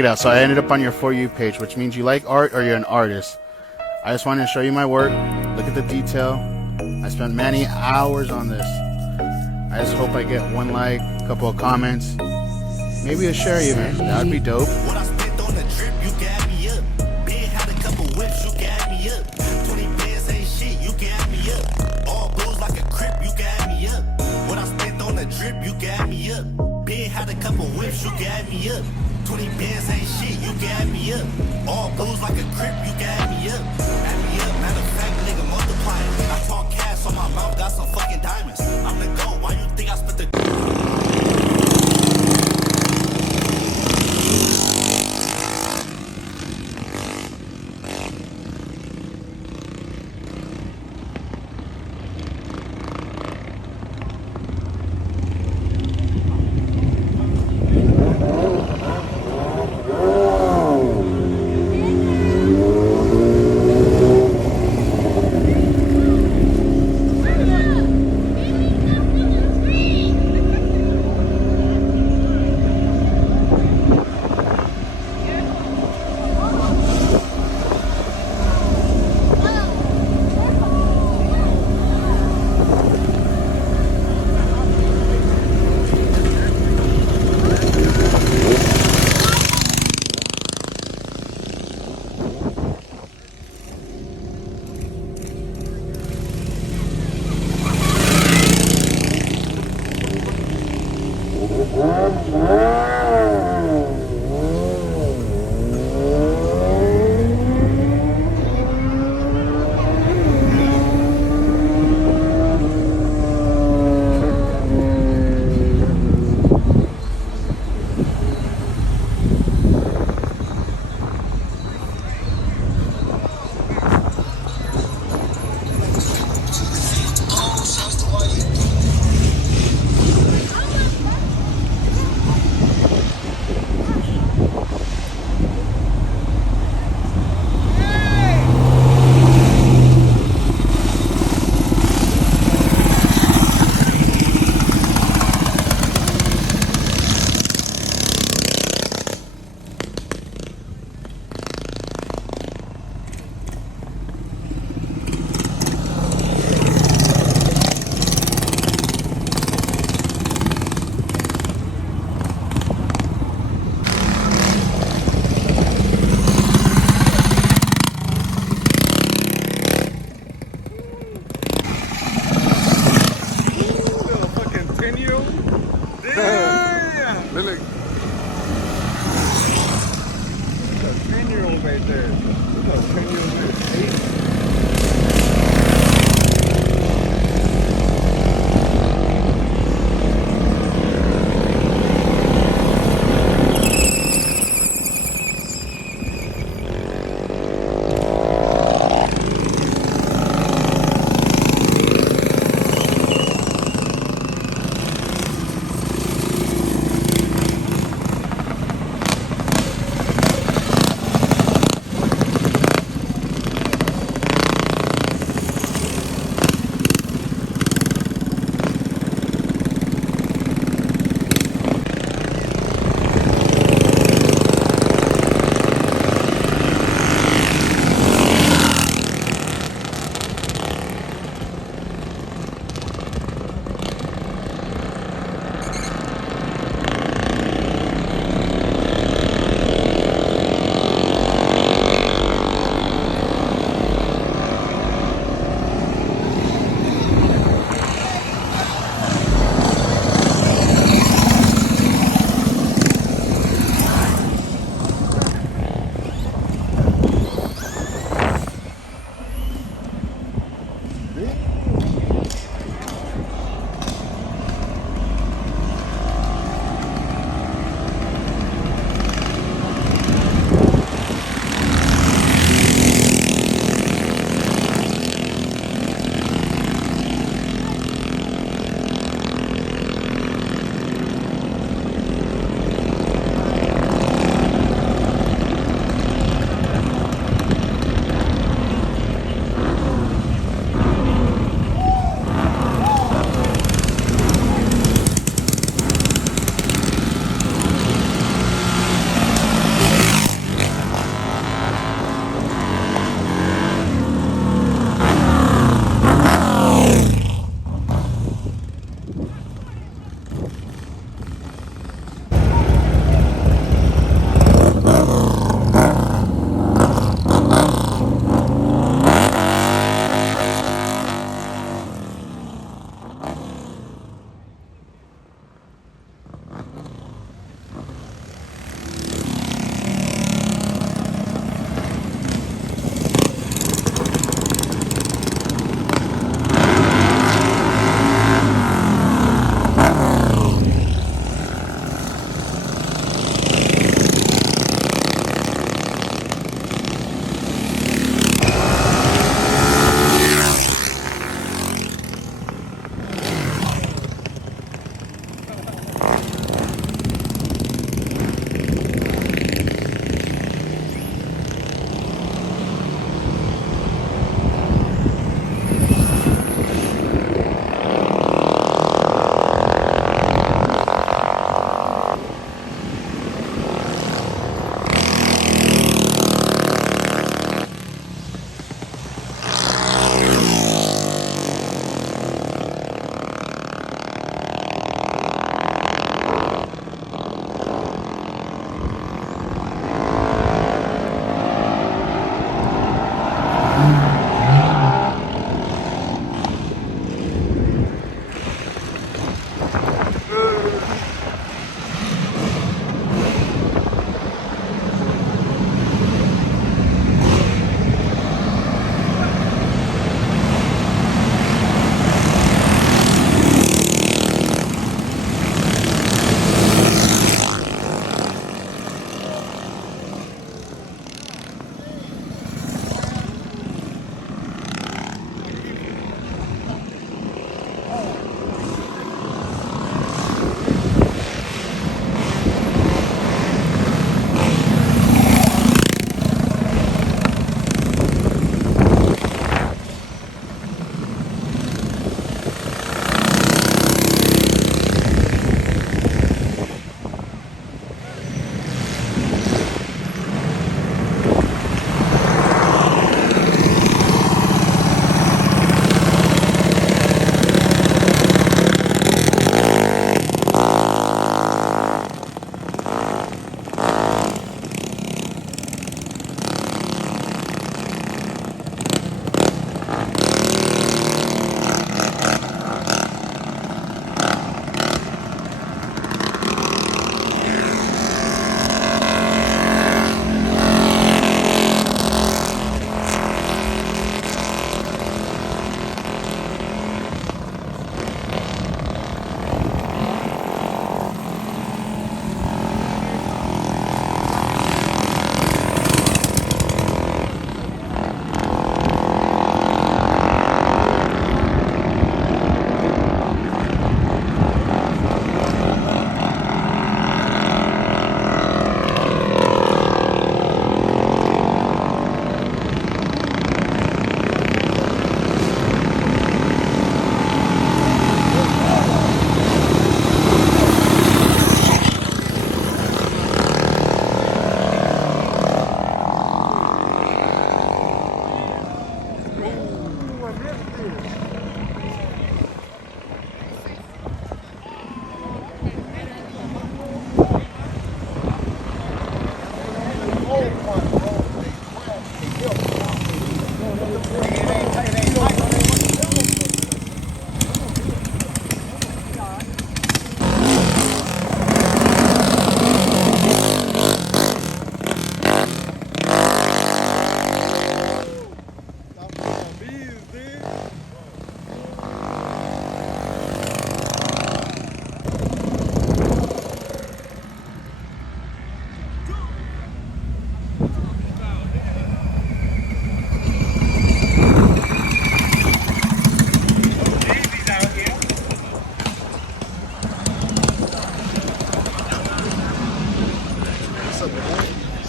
it out. So I ended up on your For You page, which means you like art or you're an artist. I just wanted to show you my work. Look at the detail. I spent many hours on this. I just hope I get one like, a couple of comments, maybe a share even. That would be dope. What I spent on the trip, you got me up. Ben had a couple whips, you got me up. 20 bands ain't shit, you got me up. All blues like a crip, you got me up. What I spent on the drip, you got me up. Ben had a couple whips, you got me up. 20 bands ain't shit, you got me up. All blues like a crip, you got me up. Add me up, matter of fact, nigga, multiply it. I talk cash on my mouth, got some fucking diamonds. I'm the GOAT, why you think I spent the...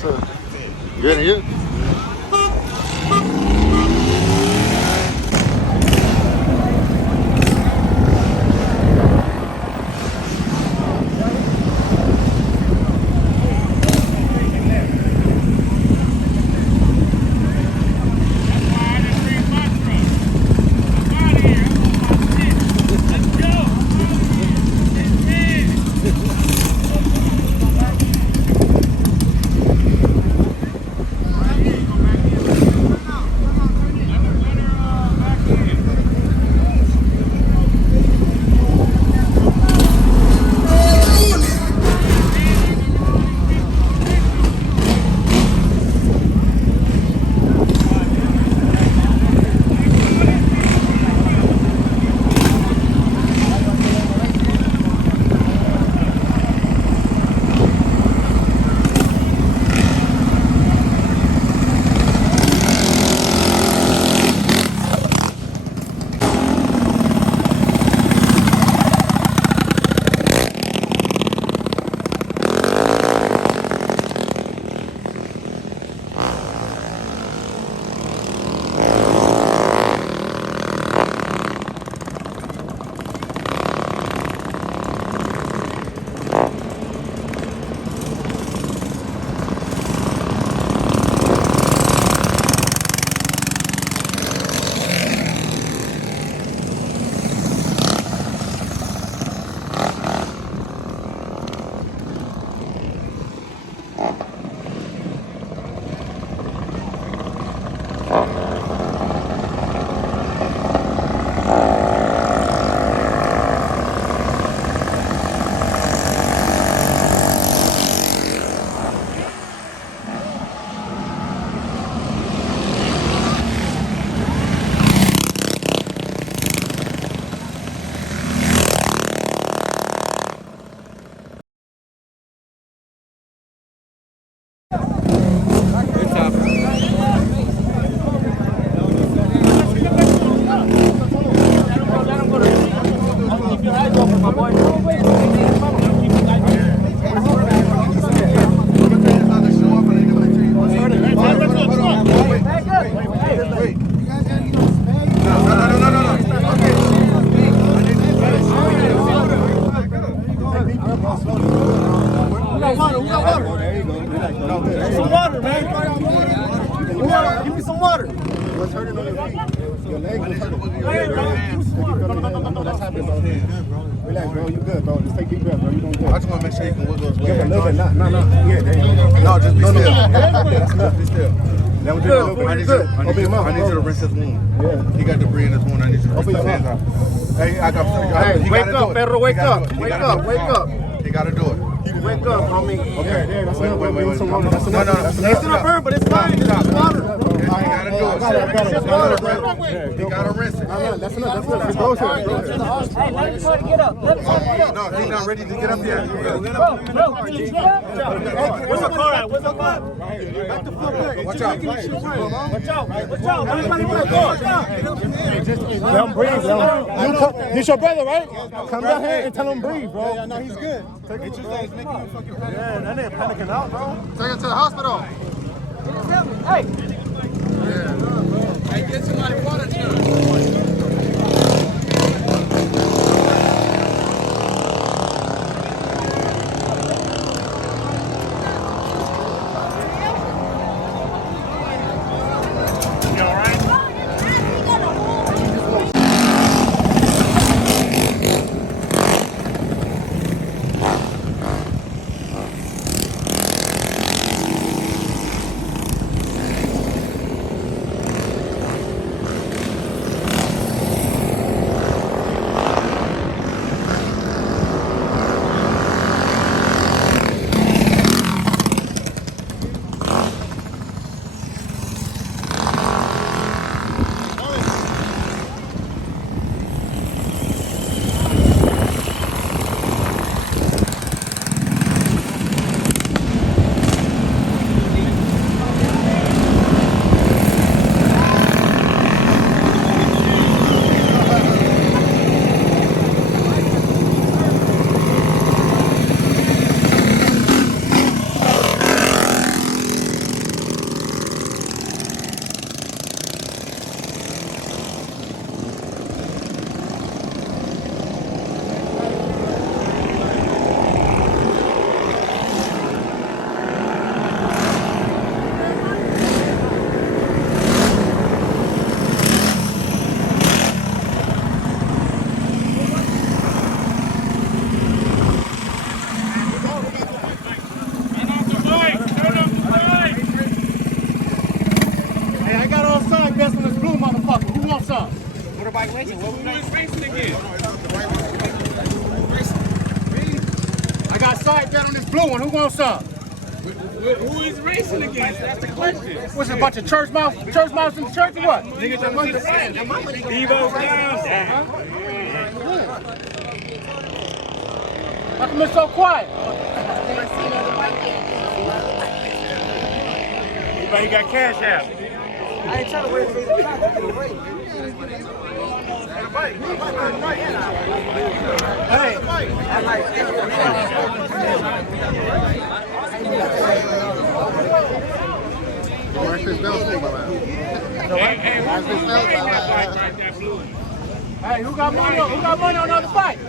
sir. Good, and you? Relax, bro. You good, bro. Just take deep breath, bro. You doing good. I just want to make sure you can wiggle his way. Just a little bit. No. Yeah, there you go. No, just be still. That's enough. Be still. That was just a little bit. I need you to rinse his wound. Yeah. He got debris in his wound. I need you to rinse his hands out. Hey, I got. Hey, wake up, Pedro. Wake up. Wake up. He got to do it. Wake up, homie. Okay, there. That's enough. Wait. That's enough. No. It's gonna burn, but it's fine. It's just water. He got to do it. It's just water, bro. He got to rinse it. That's enough. Just go to it. Hey, let him try to get up. Let him try to get up. No, he's not ready to get up yet. Bro, get up. Where's the car at? Where's the car? Back the fuck up. Watch out. Watch out. Everybody get up. Let him breathe, bro. This your brother, right? Come down here and tell him breathe, bro. Yeah, no, he's good. Yeah, that nigga panicking out, bro. Take him to the hospital. Hey. Hey, get somebody water to motorbike racing. What we racing again? I got side bet on this blue one. Who wants some? Who is racing against? That's the question. What's it, a bunch of church mouse in the church or what? Niggas don't understand. Evo down. How come it's so quiet? Everybody got cash out. I ain't trying to wait for you to get the race. Hey, hey, who got money on the other bike?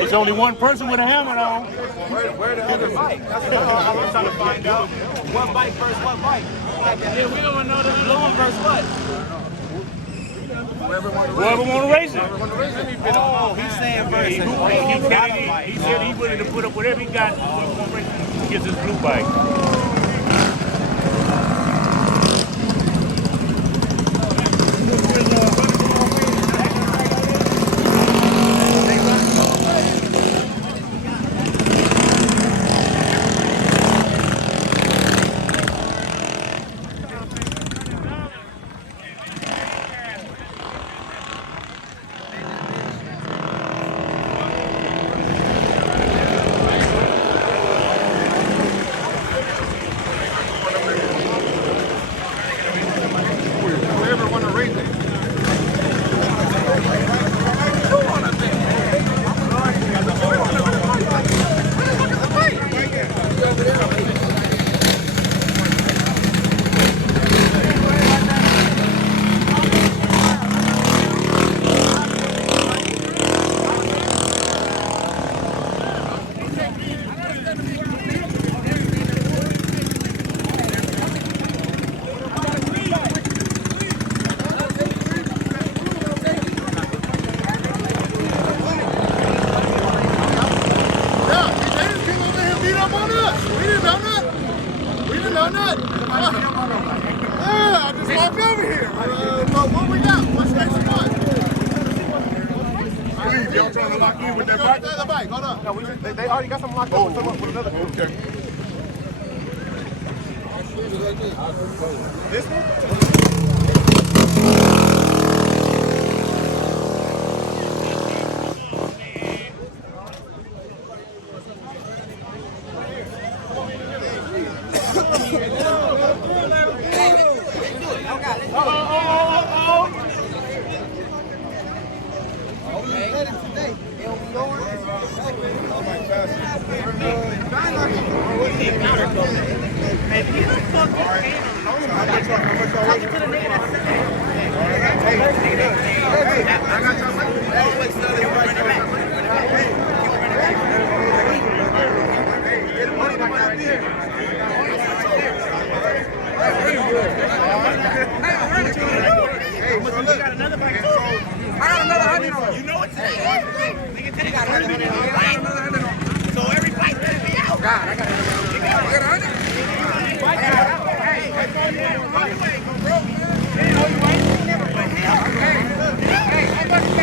It's only one person with a helmet on. Where the other bike? That's what I'm trying to find out. One bike versus one bike. Yeah, we don't know the blue one versus what. Whoever want to Whoever want to race it. Oh, he's saying versus. He said he willing to put up whatever he got to get this blue bike. Whoever want to race it. Y'all trying to lock in with that bike? The bike, hold up. No, they already got some locked up with another group. Okay. This one? You know it's today. Nigga, today got 100 right? So every fight better be out. God, I got 100. You got 100? Hey,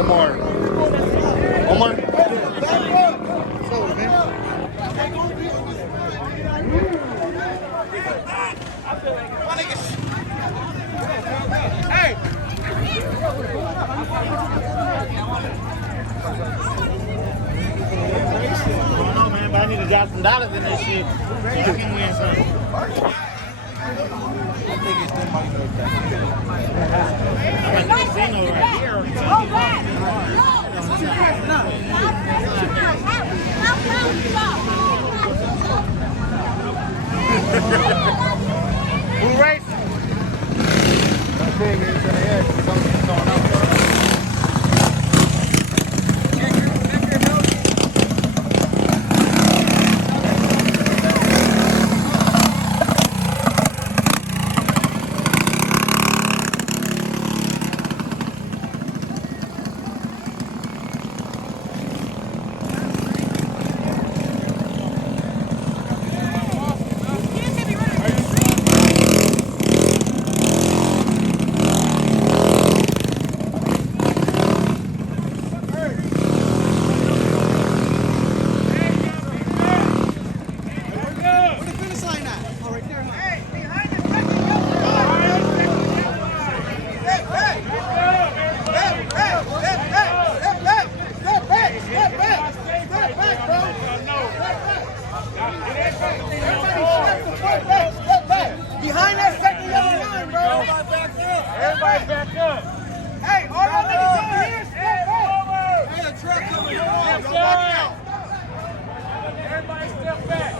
One more. One more. Hey! I don't know, man, but I need to drop some dollars in this shit. So I can win something. I'm at the casino right here. Who racing? That thing is in the air. Something's going on. Behind that second yellow line, bro. Everybody back up. Hey, all y'all niggas down here, step back. Hey, a truck coming. Step Everybody step back.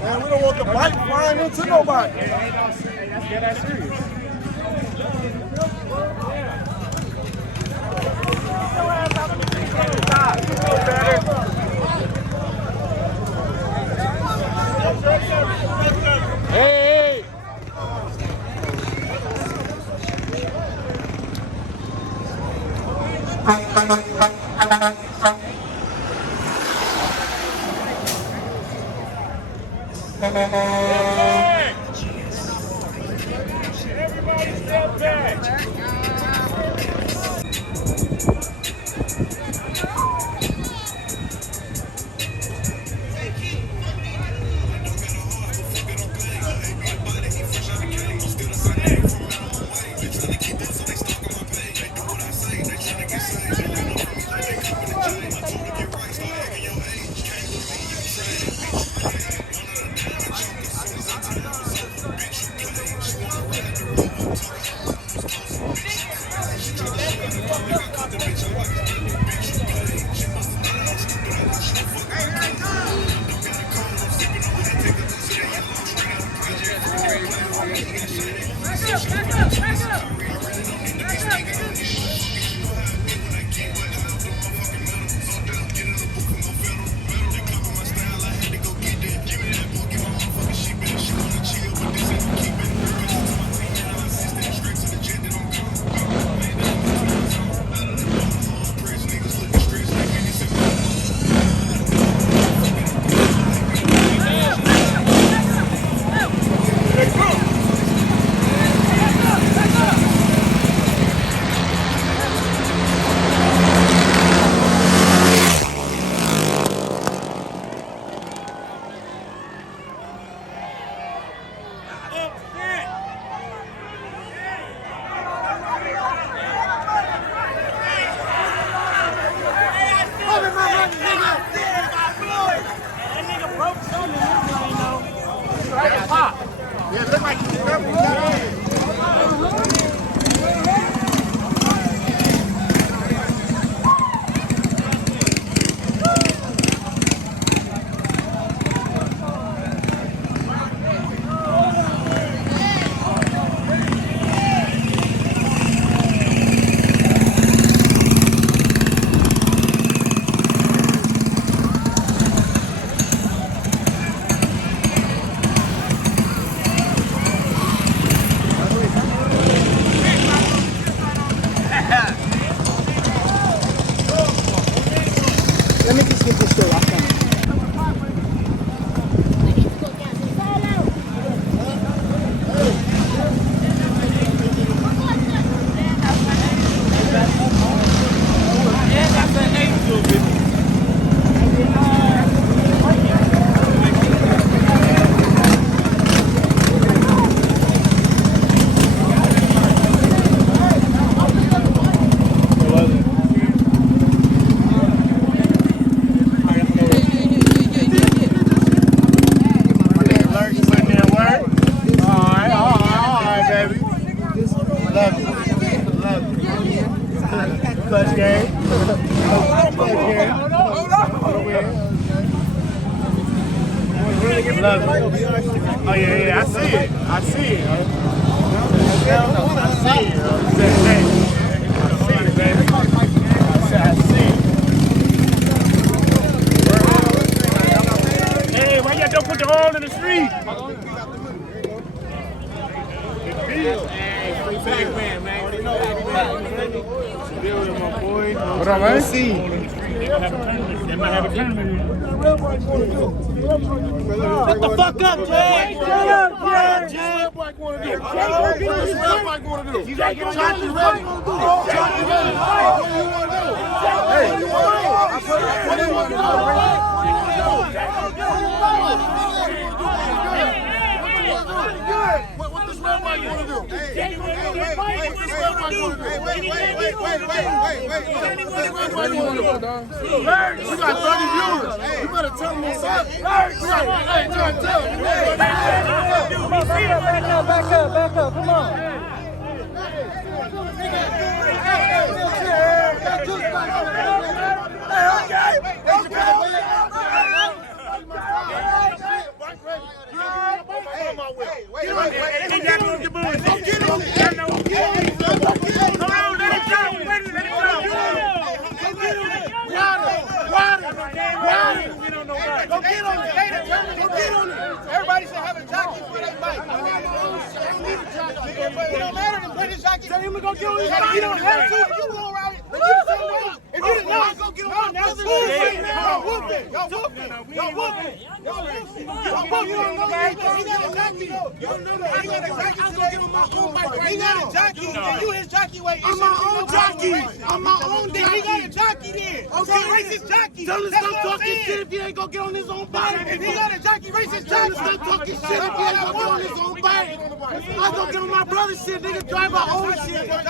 Man, we don't want the bike flying into nobody. That's serious. Hey! Everybody step back. Clutch game. Clutch game. Love it. Oh yeah, I see it. I see it. Baby. I see it. Hey, why y'all don't put the hole in the street? What up, man? See. They might have a tournament. Shut the fuck up, Jay! Shut up, Jay! What does Red Mike want to do? You got to get Jockey ready. Jockey ready. What do you want to do? Hey, what do you want to do? What does Red Mike want to do? What does Red Mike want to do? Wait. What do you want to do? We got 30 viewers. You better tell them what's up. Hey, John, tell them. Back up, come on. Everybody should have a jockey for their bike. It don't matter to put his jockey. Tell him to go get on his bike. You don't have to. You go ride it. If you didn't know, go get on my brother's bike. Y'all whooping. Y'all whooping. Y'all whooping. Y'all whooping. You don't know that. He got a jockey. You don't know that. He got a jockey. So get on my own bike right now. He got a jockey. And you his jockey weight. I'm my own jockey. I'm my own jockey. He got a jockey then. Okay, race his jockey. Tell him stop talking shit if he ain't gonna get on his own bike. If he got a jockey, race his jockey. Stop talking shit if he ain't gonna get on his own bike. I go get on my brother's shit, nigga, drive my own shit. Nigga,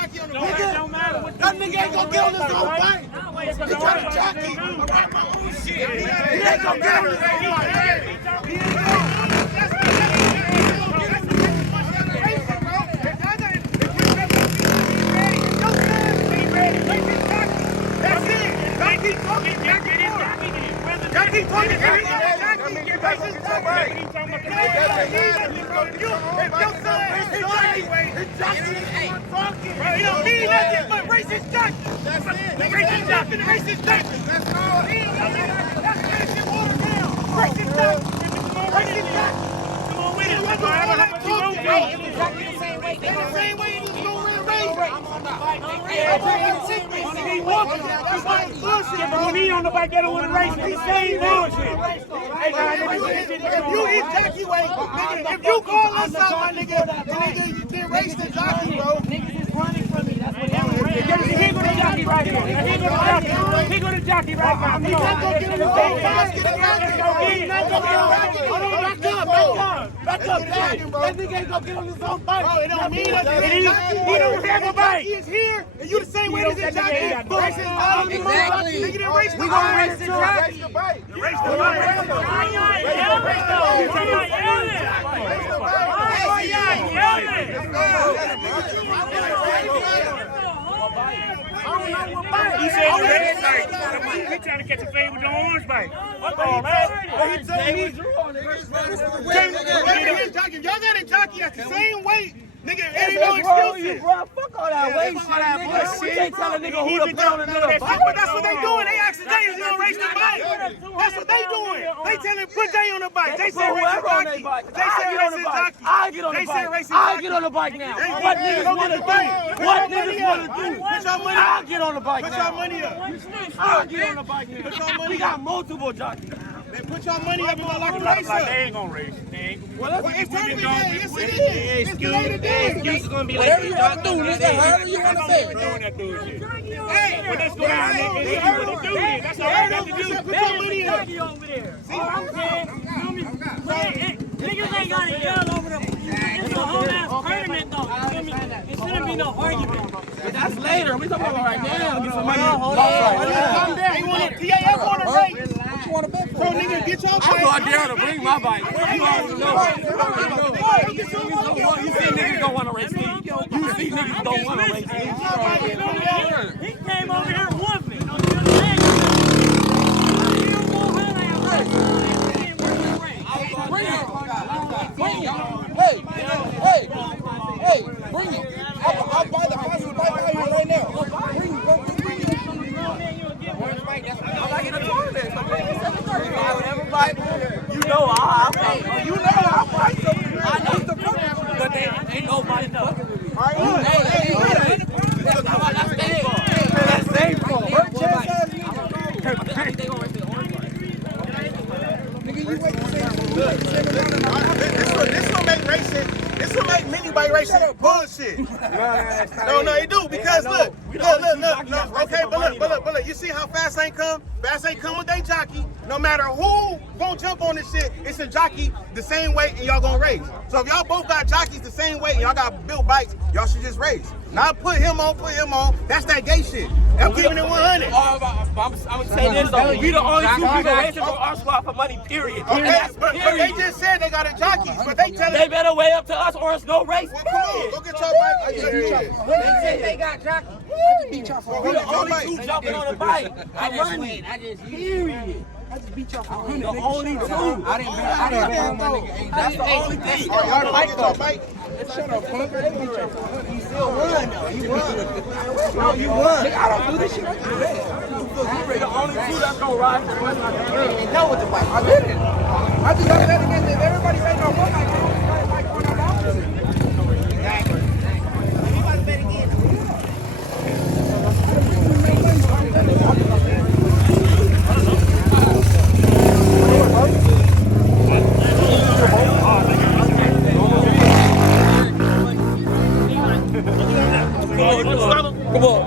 that nigga ain't gonna get on his own bike. He got a jockey. I ride my own shit. He ain't gonna get on his own bike. He ain't When he on the bike, get on the race, he say bullshit. If you hit jockey weight, nigga, if you call us out, my nigga, nigga, you did race the jockey, bro. Niggas is running from me. That's what happened. He go to jockey right here. He go to jockey right now. He's not gonna get him on basket. He's not gonna get him back up. That nigga ain't gonna get on his own bike. Bro, it don't mean that he don't have a bike. He is here, and you the same way as his jockey. Exactly. Nigga, then race the We gonna race the jockey. Race the bike. Race the bike. He said the red bike. He trying to catch a fade with the orange bike. What the hell, man? He told me. Y'all got a jockey that's the same weight. Nigga, it ain't no excuses. Bro, fuck all that weight shit, nigga. We can't tell a nigga who to put on another bike. But that's what they doing. They asking Jay is gonna race the bike. That's what they doing. They telling put Jay on the bike. They say race the jockey. They say race the jockey. I get on the bike. I get on the bike now. What niggas wanna do? What niggas wanna do? Put your money I up. get on the bike Put your now. money up. I get on the bike now. Put your money We got multiple jockeys. Then put your money up and lock the race up. They ain't gonna race. Well, it's tournament day. Yes, it is. It's the way to do. Excuse is gonna be Whatever you want to do, nigga, however you want to say it. doing that bullshit. Hey, but let's go down there and see what they do. That's all I got to do. Put your money up. over there. See what I'm saying? Niggas ain't got to yell over them. It's a whole ass tournament, though. You feel me? It shouldn't be no argument. But that's later. We talking about right now. Get some money. Calm down. They want to TAF on the race. What you want to bet for? Bro, nigga, get your bike. I'm going down to bring my bike. You already know. You see niggas don't want to race me. You see niggas don't don't want to race. He came over here with me. Hey, bring it. I'll buy the fastest bike out here right now. Bring it, I'm not in a tournament. So bring me 735, whatever bike. You know I'll fight something. I know the purpose, but ain't nobody fucking with me. That's safe. Nigga, you wait to say This will make racing. This will make mini bike racing bullshit. No, it do because look. Okay, but look. You see how Fast ain't come? Fast ain't come with they jockey. No matter who gonna jump on this shit, it's a jockey the same way, and y'all gonna race. So if y'all both got jockeys the same way, and y'all got built bikes, y'all should just race. Not put him on. That's that gay shit. I'm keeping it 100. I'm saying this though. We the only two people racing for our squad for money. Period. Okay, but they just said they got a jockey, but they telling They better weigh up to us or it's no race. Well, come on, go get your bike. They said they got jockey. I just beat y'all for We the only two jumping on the bike. I just beat y'all for 100. The only two. I didn't bet on my nigga. That's the only thing. Y'all don't get your bike. Shut up, punk. They beat y'all for 100. He still won, though. He won. No, you won. Nigga, I don't do this shit. I do that. The only two that's gonna ride for us. I know what the bike. I didn't. I just got that against everybody betting on one bike. Like on the opposite. Exactly. Everybody bet again. Come on.